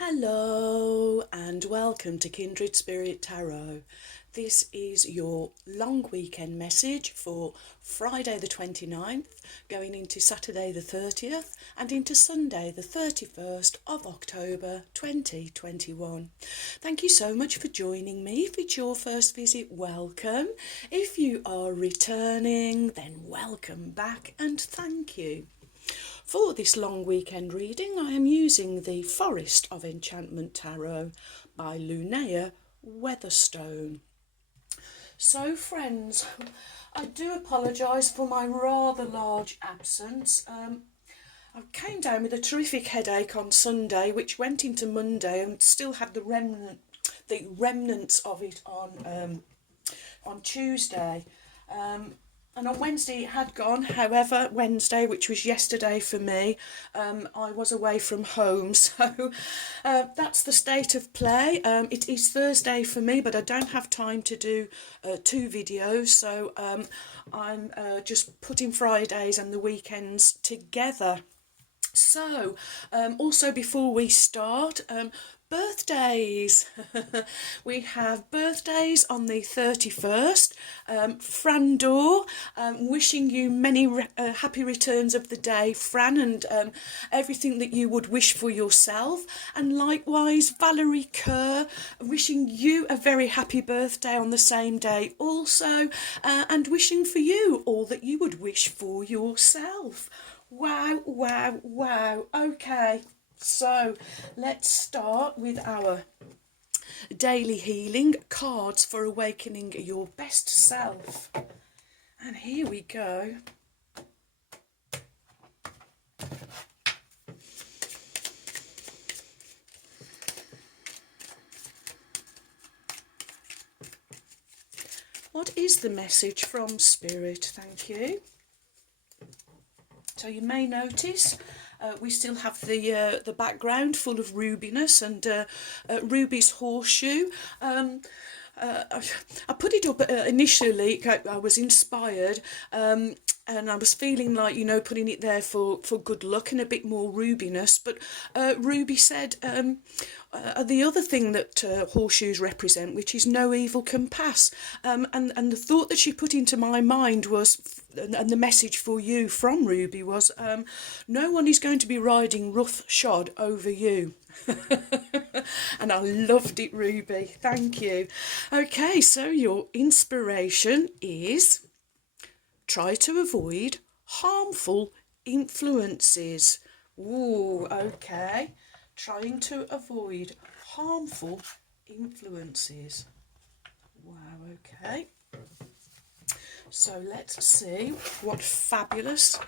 Hello and welcome to Kindred Spirit Tarot. This is your long weekend message for Friday the 29th, going into Saturday the 30th and into Sunday the 31st of October 2021. Thank you so much for joining me. If it's your first visit, welcome. If you are returning, then welcome back and thank you. For this long weekend reading, I am using the Forest of Enchantment Tarot by Lunea Weatherstone. So friends, I do apologise for my rather large absence. I came down with a terrific headache on Sunday, which went into Monday and still had the remnants of it on Tuesday. And on Wednesday it had gone. However, Wednesday, which was yesterday for me, I was away from home. So that's the state of play. It is Thursday for me, but I don't have time to do 2 videos. So I'm just putting Fridays and the weekends together. So, also before we start, birthdays. We have birthdays on the 31st. Frandor, wishing you many happy returns of the day, Fran, and everything that you would wish for yourself. And likewise, Valerie Kerr, wishing you a very happy birthday on the same day also, and wishing for you all that you would wish for yourself. Wow, wow, wow. Okay, so let's start with our daily healing cards for awakening your best self. And here we go. What is the message from Spirit? Thank you. So you may notice we still have the background full of rubiness and Ruby's horseshoe. I put it up initially. I was inspired and I was feeling like, you know, putting it there for good luck and a bit more rubiness. But Ruby said the other thing that horseshoes represent, which is no evil can pass. And the thought that she put into my mind was, and the message for you from Ruby was, no one is going to be riding roughshod over you. And I loved it, Ruby. Thank you. Okay, so your inspiration is try to avoid harmful influences. Ooh, okay. Trying to avoid harmful influences. Wow, okay. So let's see what fabulous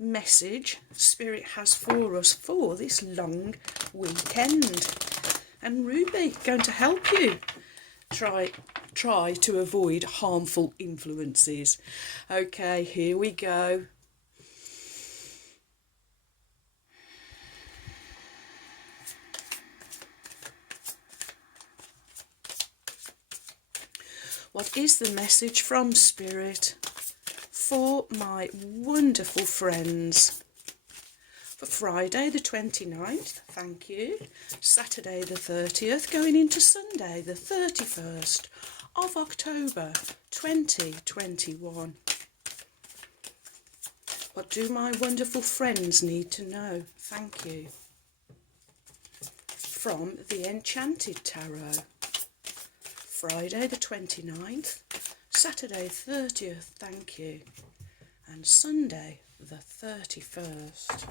message Spirit has for us for this long weekend. And Ruby, going to help you try to avoid harmful influences. Okay, here we go. What is the message from Spirit for my wonderful friends? For Friday the 29th, thank you. Saturday the 30th, going into Sunday the 31st of October 2021. What do my wonderful friends need to know? Thank you. From the Enchanted Tarot. Friday the 29th, Saturday 30th, thank you, and Sunday the 31st.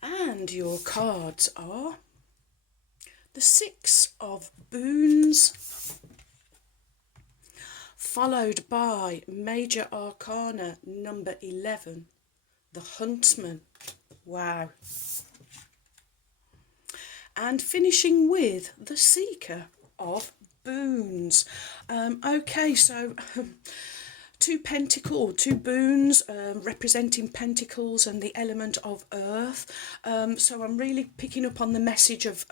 And your cards are the Six of Boons, followed by Major Arcana number 11, the Huntsman. Wow. And finishing with the Seeker of Boons. Okay, so two boons representing pentacles and the element of earth. So I'm really picking up on the message of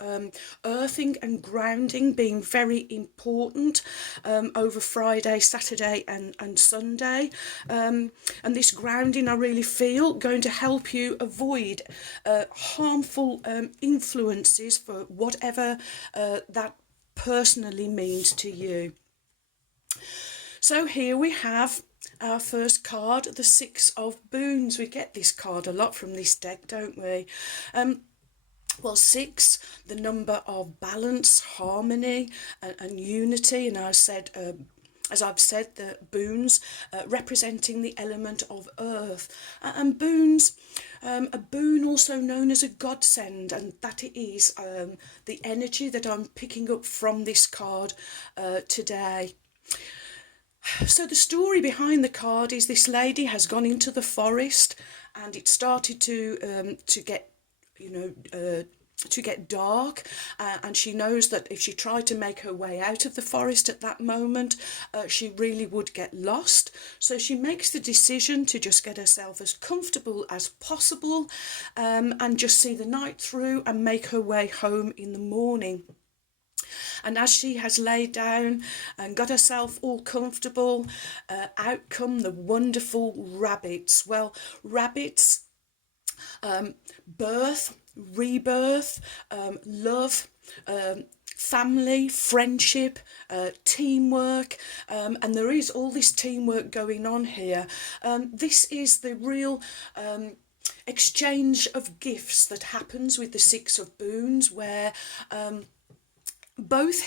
earthing and grounding being very important over Friday, Saturday and Sunday. And this grounding, I really feel, going to help you avoid harmful influences for whatever that personally means to you. So here we have our first card, the Six of Boons. We get this card a lot from this deck, don't we? Well, 6, the number of balance, harmony and unity. And I said, as I've said, the boons representing the element of earth. And boons, a boon also known as a godsend, and that is the energy that I'm picking up from this card today. So the story behind the card is this lady has gone into the forest, and it started to get, to get dark, and she knows that if she tried to make her way out of the forest at that moment, she really would get lost. So she makes the decision to just get herself as comfortable as possible, and just see the night through and make her way home in the morning. And as she has laid down and got herself all comfortable, out come the wonderful rabbits. Well, rabbits, birth, rebirth, love, family, friendship, teamwork, and there is all this teamwork going on here. This is the real exchange of gifts that happens with the Six of Boons, where both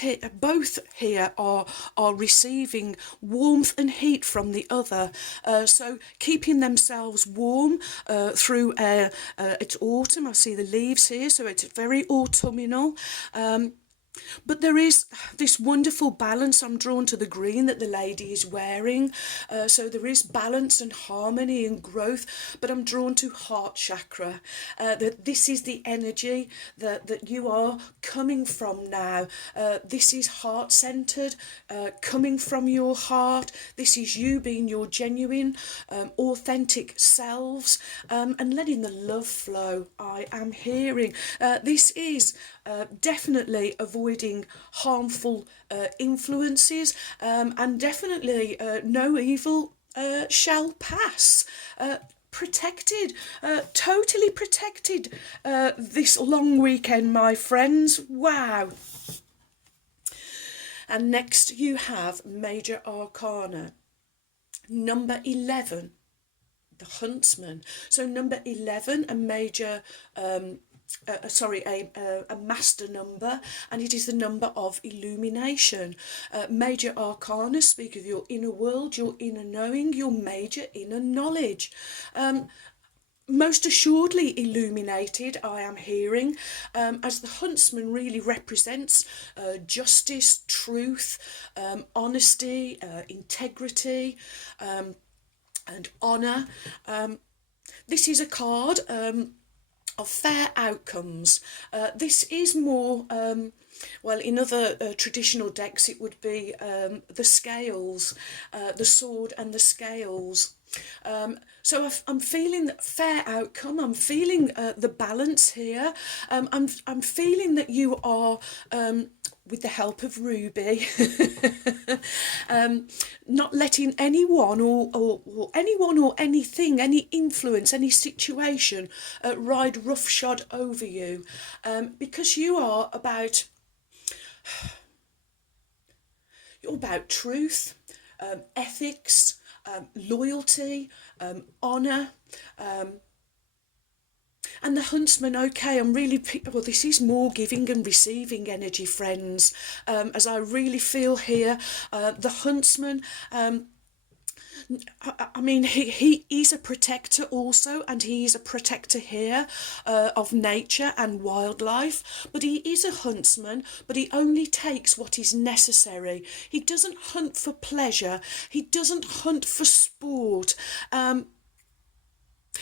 here are receiving warmth and heat from the other, so keeping themselves warm through it's autumn. I see the leaves here, so it's very autumnal. But there is this wonderful balance. I'm drawn to the green that the lady is wearing. So there is balance and harmony and growth, but I'm drawn to heart chakra. That this is the energy that you are coming from now. This is heart-centered, coming from your heart. This is you being your genuine, authentic selves, and letting the love flow. I am hearing. This is definitely avoiding harmful influences, and definitely no evil shall pass. Protected, totally protected this long weekend, my friends. Wow. And next you have Major Arcana, number 11, the Huntsman. So number 11, a major a master number, and it is the number of illumination. Major Arcana speak of your inner world, your inner knowing, your major inner knowledge. Most assuredly illuminated, I am hearing, as the Huntsman really represents justice, truth, honesty, integrity, and honour. This is a card of fair outcomes. This is more, well, in other traditional decks it would be the scales, the sword and the scales. So I'm feeling that fair outcome. I'm feeling the balance here. I'm feeling that you are, with the help of Ruby, not letting anyone or anyone or anything, any influence, any situation ride roughshod over you, because you're about truth, ethics, loyalty, honour, and the Huntsman. Okay, I'm really, well, this is more giving and receiving energy, friends, as I really feel here. The Huntsman, I mean, he is a protector also, and he is a protector here of nature and wildlife, but he is a huntsman, but he only takes what is necessary. He doesn't hunt for pleasure, he doesn't hunt for sport,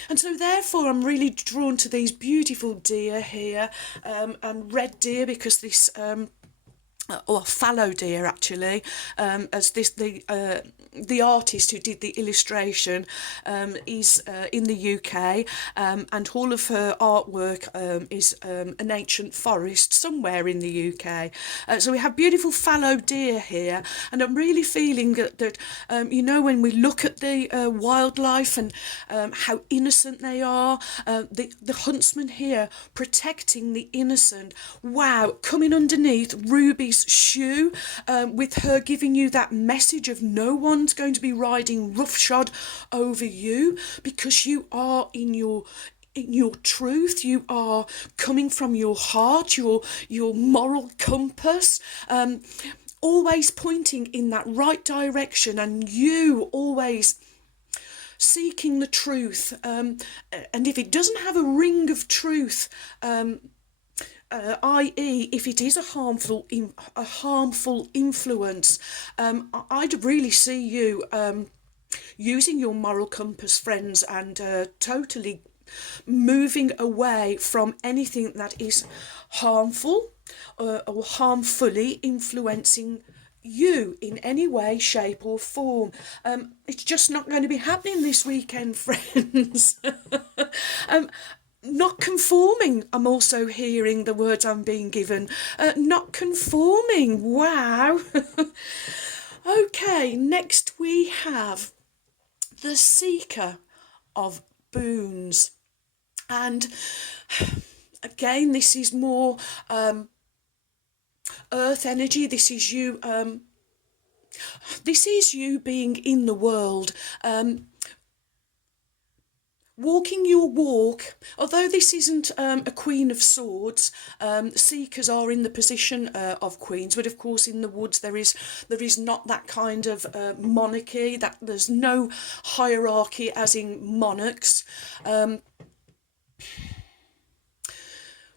and so therefore I'm really drawn to these beautiful deer here, and red deer, because this or fallow deer actually, as this the artist who did the illustration is in the UK, and all of her artwork is an ancient forest somewhere in the UK. So we have beautiful fallow deer here, and I'm really feeling that you know, when we look at the wildlife and how innocent they are, the huntsman here protecting the innocent. Wow, coming underneath Ruby's shoe, with her giving you that message of no one's going to be riding roughshod over you, because you are in your truth, you are coming from your heart, your moral compass, always pointing in that right direction, and you always seeking the truth, and if it doesn't have a ring of truth, i.e. if it is a harmful influence, I'd really see you using your moral compass, friends, and totally moving away from anything that is harmful or harmfully influencing you in any way, shape or form. It's just not going to be happening this weekend, friends. Not conforming, I'm also hearing the words I'm being given. Not conforming, wow. Okay, next we have the Seeker of Boons. And again, this is more earth energy. This is you being in the world, walking your walk. Although this isn't a Queen of Swords, Seekers are in the position of queens, but of course in the woods there is not that kind of monarchy, that there's no hierarchy as in monarchs.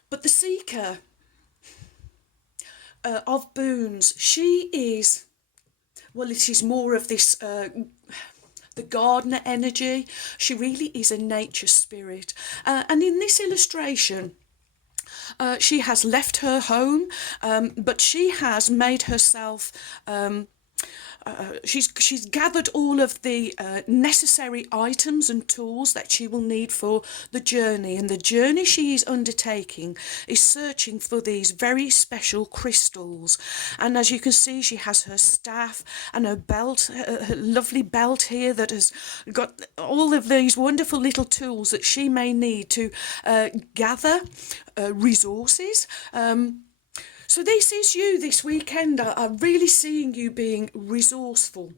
But the Seeker of Boons, she is, well, it is more of this the gardener energy. She really is a nature spirit, and in this illustration she has left her home, but she has made herself she's gathered all of the necessary items and tools that she will need for the journey, and the journey she is undertaking is searching for these very special crystals. And as you can see, she has her staff and her belt, her lovely belt here that has got all of these wonderful little tools that she may need to gather resources. So this is you this weekend. I'm really seeing you being resourceful,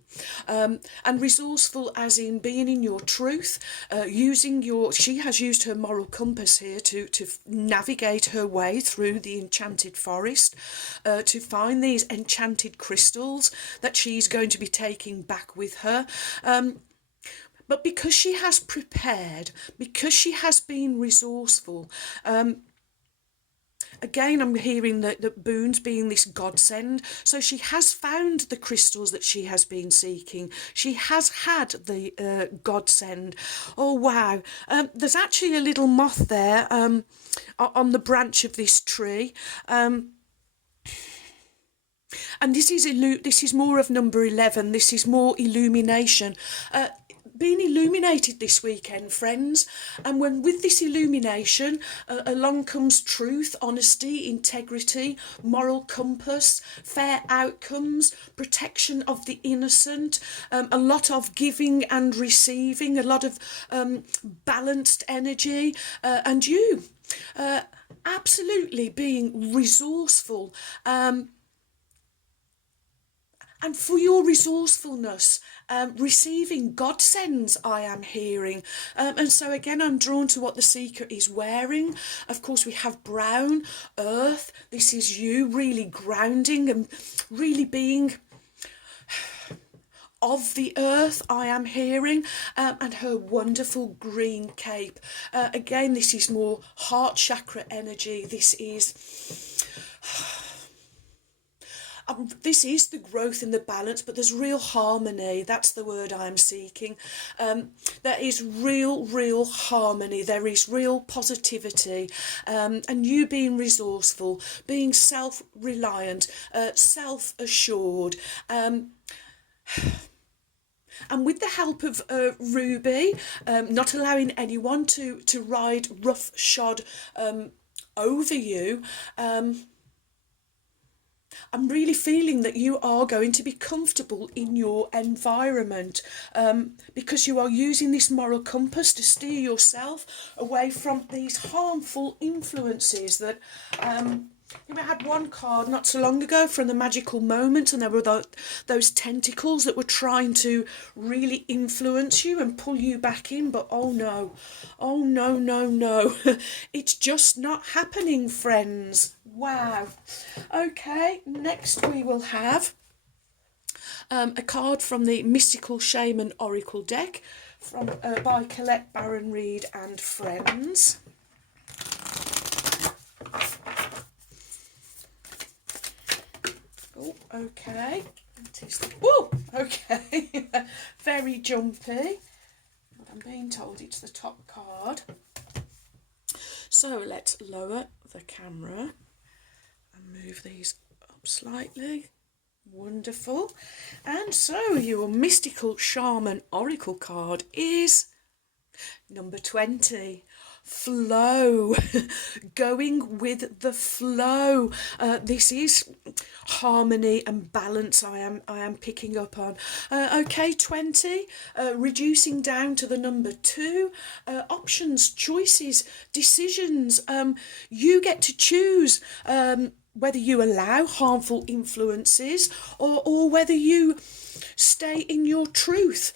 and resourceful as in being in your truth, she has used her moral compass here to navigate her way through the enchanted forest, to find these enchanted crystals that she's going to be taking back with her. But because she has prepared, because she has been resourceful, again, I'm hearing that boons being this godsend. So she has found the crystals that she has been seeking. She has had the godsend. Oh, wow. There's actually a little moth there on the branch of this tree. And this is more of number 11. This is more illumination. Being illuminated this weekend, friends, and when with this illumination along comes truth, honesty, integrity, moral compass, fair outcomes, protection of the innocent, a lot of giving and receiving, a lot of balanced energy, and you absolutely being resourceful. And for your resourcefulness, receiving godsends, I am hearing. And so again, I'm drawn to what the Seeker is wearing. Of course, we have brown, earth. This is you really grounding and really being of the earth, I am hearing, and her wonderful green cape. Again, this is more heart chakra energy. This is... this is the growth in the balance, but there's real harmony. That's the word I'm seeking. There is real harmony. There is real positivity, and you being resourceful, being self-reliant, self-assured. And with the help of Ruby, not allowing anyone to ride roughshod over you, I'm really feeling that you are going to be comfortable in your environment, because you are using this moral compass to steer yourself away from these harmful influences that... we had one card not so long ago from the magical moments, and there were those tentacles that were trying to really influence you and pull you back in, but oh no, it's just not happening, friends. Wow. Okay, next we will have a card from the Mystical Shaman Oracle deck by Colette, Barron, Reed and friends. Oh, okay. Oh, okay. Very jumpy. But I'm being told it's the top card. So let's lower the camera and move these up slightly. Wonderful. And so your Mystical Shaman Oracle card is number 20. Flow. Going with the flow. This is harmony and balance I am picking up on. Okay, 20, reducing down to the number 2. Options, choices, decisions. You get to choose whether you allow harmful influences or whether you stay in your truth,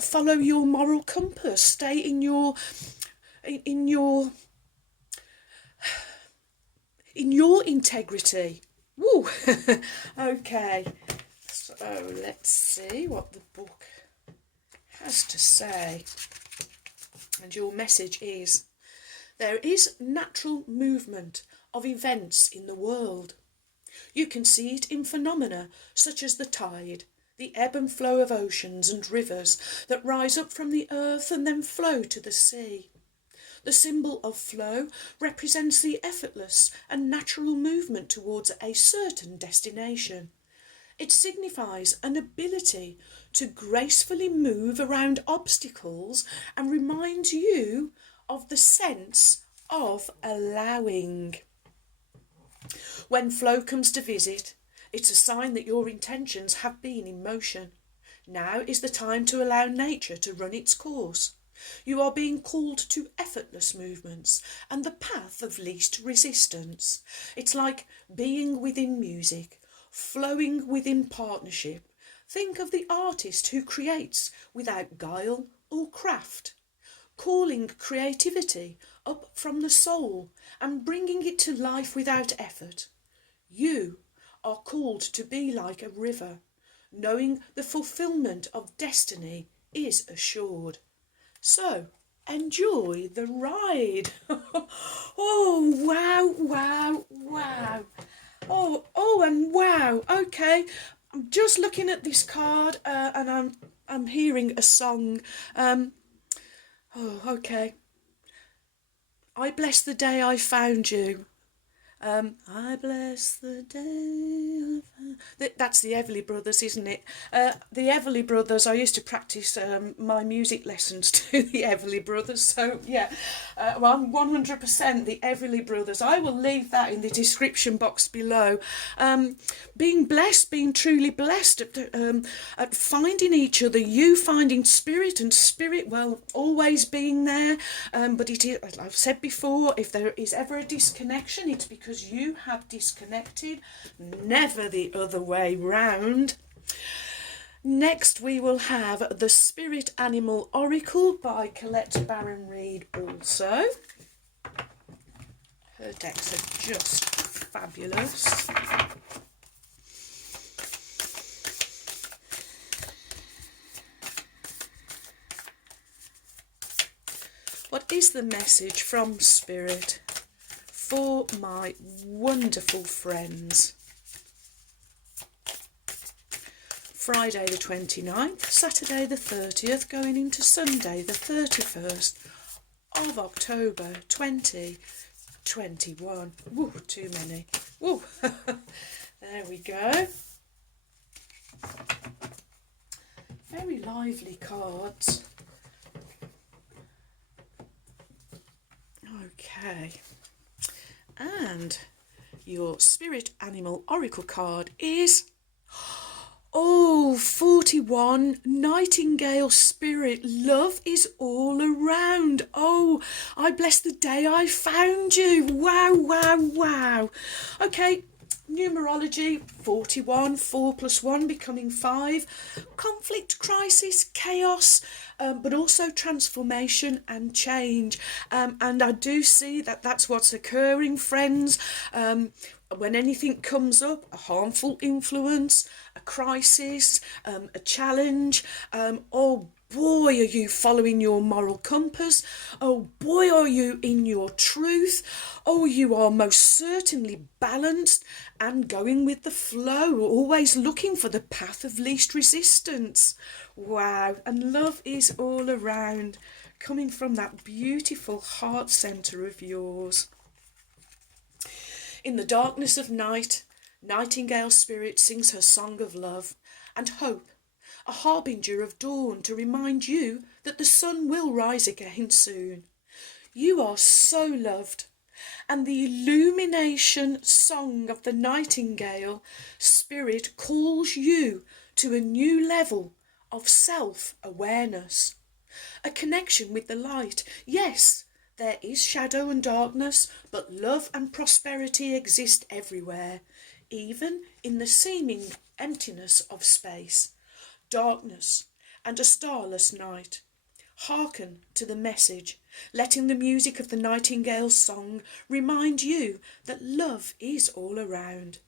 follow your moral compass, stay in your integrity. Woo. Okay, so let's see what the book has to say. And your message is: there is natural movement of events in the world. You can see it in phenomena such as the tide, the ebb and flow of oceans and rivers that rise up from the earth and then flow to the sea. The symbol of flow represents the effortless and natural movement towards a certain destination. It signifies an ability to gracefully move around obstacles and reminds you of the sense of allowing. When flow comes to visit, it's a sign that your intentions have been in motion. Now is the time to allow nature to run its course. You are being called to effortless movements and the path of least resistance. It's like being within music, flowing within partnership. Think of the artist who creates without guile or craft, calling creativity up from the soul and bringing it to life without effort. You are called to be like a river, knowing the fulfillment of destiny is assured. So, enjoy the ride. Oh, wow. Oh, and wow. Okay, I'm just looking at this card and I'm hearing a song. Okay. I bless the day I found you. I bless the day I found... That's the Everly Brothers, isn't it? The Everly Brothers, I used to practice my music lessons to the Everly Brothers, so yeah, well, I'm 100% the Everly Brothers. I will leave that in the description box below. Being blessed, being truly blessed at finding each other, you finding spirit and spirit, well, always being there. But it is, as I've said before, if there is ever a disconnection, it's because you have disconnected, never the other way round. Next we will have the Spirit Animal Oracle by Colette, Barron, Reed also. Her decks are just fabulous. What is the message from Spirit for my wonderful friends? Friday the 29th, Saturday the 30th, going into Sunday the 31st of October 2021. Woo, too many. Woo. There we go. Very lively cards. Okay. And your spirit animal oracle card is 41, Nightingale Spirit. Love is all around. Oh, I bless the day I found you. Wow, wow, wow. Okay, numerology, 41, 4 plus 1 becoming 5. Conflict, crisis, chaos, but also transformation and change. And I do see that that's what's occurring, friends. When anything comes up, a harmful influence, a crisis, a challenge, oh boy, are you following your moral compass? Oh boy, are you in your truth? Oh, you are most certainly balanced and going with the flow, always looking for the path of least resistance. Wow, and love is all around, coming from that beautiful heart centre of yours. In the darkness of night, Nightingale Spirit sings her song of love and hope, a harbinger of dawn to remind you that the sun will rise again soon. You are so loved, and the illumination song of the Nightingale Spirit calls you to a new level of self-awareness, a connection with the light. Yes, there is shadow and darkness, but love and prosperity exist everywhere, even in the seeming emptiness of space, darkness, and a starless night. Hearken to the message, letting the music of the Nightingale's song remind you that love is all around.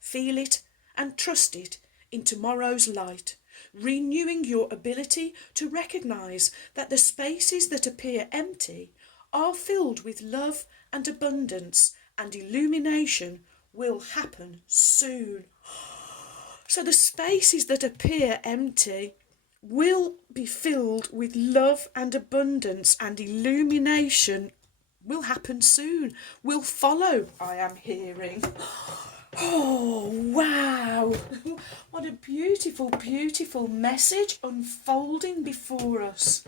Feel it and trust it in tomorrow's light, renewing your ability to recognise that the spaces that appear empty are filled with love and abundance, and illumination will happen soon. So the spaces that appear empty will be filled with love and abundance, and illumination will happen soon, will follow, I am hearing. Oh, wow. What a beautiful, beautiful message unfolding before us.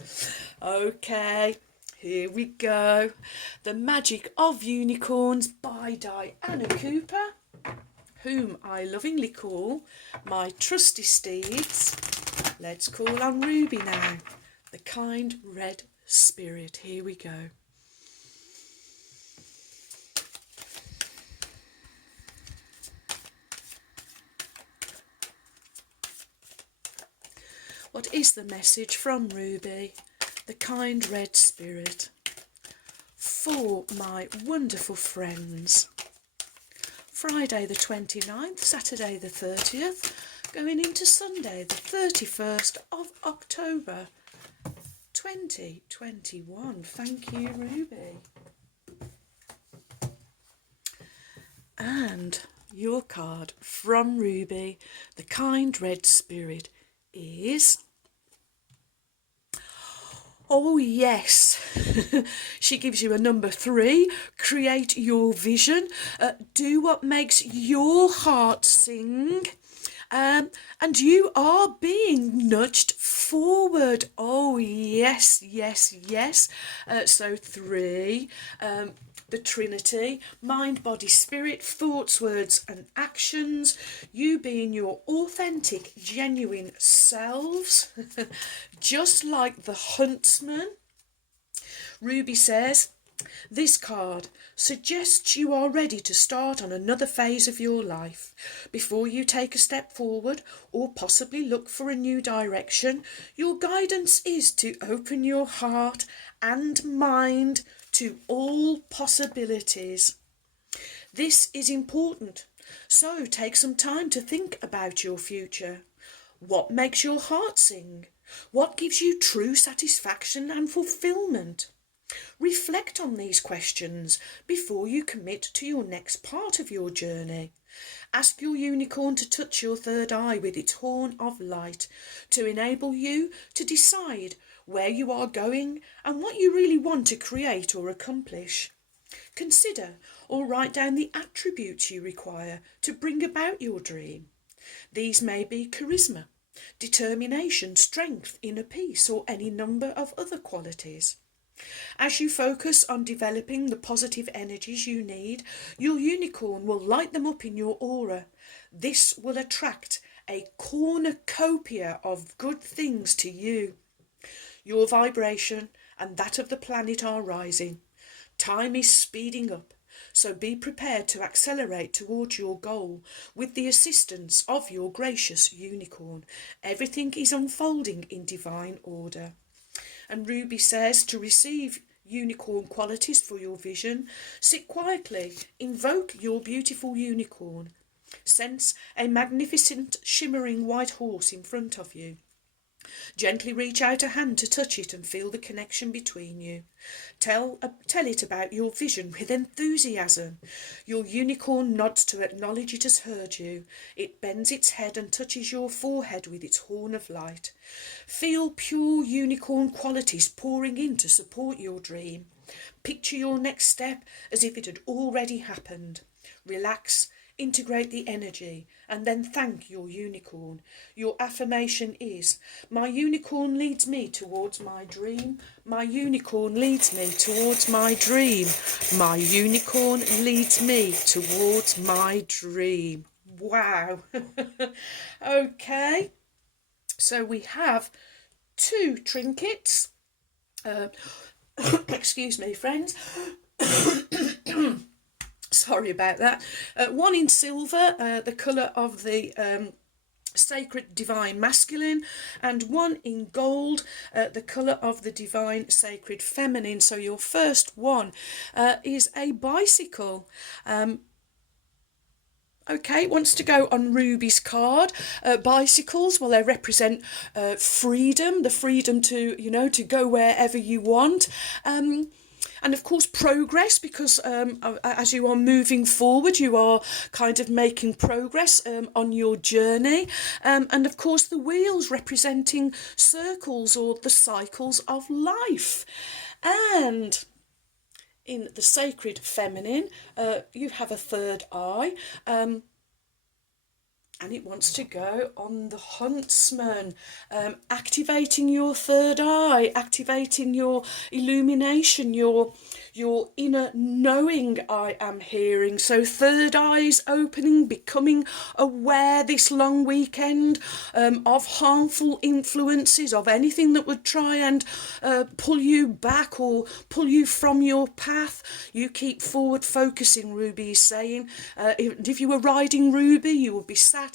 Okay. Here we go. The Magic of Unicorns by Diana Cooper, whom I lovingly call my trusty steeds. Let's call on Ruby now, the kind red spirit. Here we go. What is the message from Ruby, the kind red spirit, for my wonderful friends? Friday the 29th, Saturday the 30th, going into Sunday the 31st of October 2021. Thank you, Ruby. And your card from Ruby, the kind red spirit, is... oh yes, she gives you a number 3, create your vision, do what makes your heart sing, and you are being nudged forward. Oh yes, yes, yes. So 3, the Trinity, mind, body, spirit, thoughts, words and actions, you being your authentic, genuine selves, just like the huntsman. Ruby says, this card suggests you are ready to start on another phase of your life. Before you take a step forward or possibly look for a new direction, your guidance is to open your heart and mind to all possibilities. This is important, so take some time to think about your future. What makes your heart sing? What gives you true satisfaction and fulfillment? Reflect on these questions before you commit to your next part of your journey. Ask your unicorn to touch your third eye with its horn of light to enable you to decide where you are going and what you really want to create or accomplish. Consider or write down the attributes you require to bring about your dream. These may be charisma, determination, strength, inner peace, or any number of other qualities. As you focus on developing the positive energies you need, your unicorn will light them up in your aura. This will attract a cornucopia of good things to you. Your vibration and that of the planet are rising. Time is speeding up, so be prepared to accelerate towards your goal with the assistance of your gracious unicorn. Everything is unfolding in divine order. And Ruby says to receive unicorn qualities for your vision, sit quietly, invoke your beautiful unicorn. Sense a magnificent shimmering white horse in front of you. Gently reach out a hand to touch it and feel the connection between you. Tell it about your vision with enthusiasm. Your unicorn nods to acknowledge it has heard you. It bends its head and touches your forehead with its horn of light. Feel pure unicorn qualities pouring in to support your dream. Picture your next step as if it had already happened. Relax. Integrate the energy and then thank your unicorn. Your affirmation is, my unicorn leads me towards my dream. My unicorn leads me towards my dream. My unicorn leads me towards my dream. Wow. Okay. So we have 2 trinkets. Excuse me, friends. Sorry about that. One in silver, the colour of the sacred divine masculine, and one in gold, the colour of the divine sacred feminine. So your first one is a bicycle. Okay, it wants to go on Ruby's card. Bicycles, well, they represent freedom, the freedom to, to go wherever you want. And of course progress, because as you are moving forward, you are kind of making progress on your journey. And of course the wheels representing circles or the cycles of life. And in the sacred feminine, you have a third eye. And it wants to go on the huntsman, activating your third eye, activating your illumination, your inner knowing, I am hearing. So third eyes opening, becoming aware this long weekend of harmful influences, of anything that would try and pull you back or pull you from your path. You keep forward focusing, Ruby is saying. If you were riding Ruby, you would be sat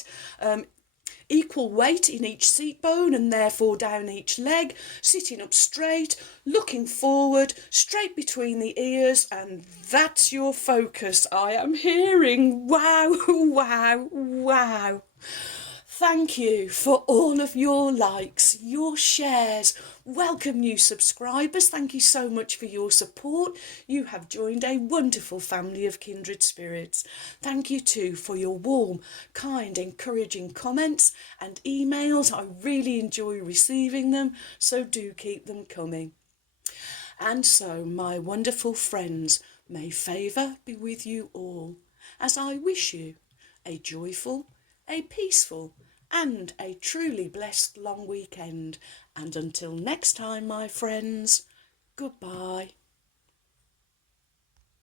equal weight in each seat bone and therefore down each leg, sitting up straight, looking forward, straight between the ears, and that's your focus, I am hearing. Wow, wow, wow. Thank you for all of your likes, your shares. Welcome new subscribers. Thank you so much for your support. You have joined a wonderful family of kindred spirits. Thank you too for your warm, kind, encouraging comments and emails. I really enjoy receiving them, so do keep them coming. And so, my wonderful friends, may favour be with you all, as I wish you a joyful, a peaceful, and a truly blessed long weekend. And until next time, my friends, goodbye.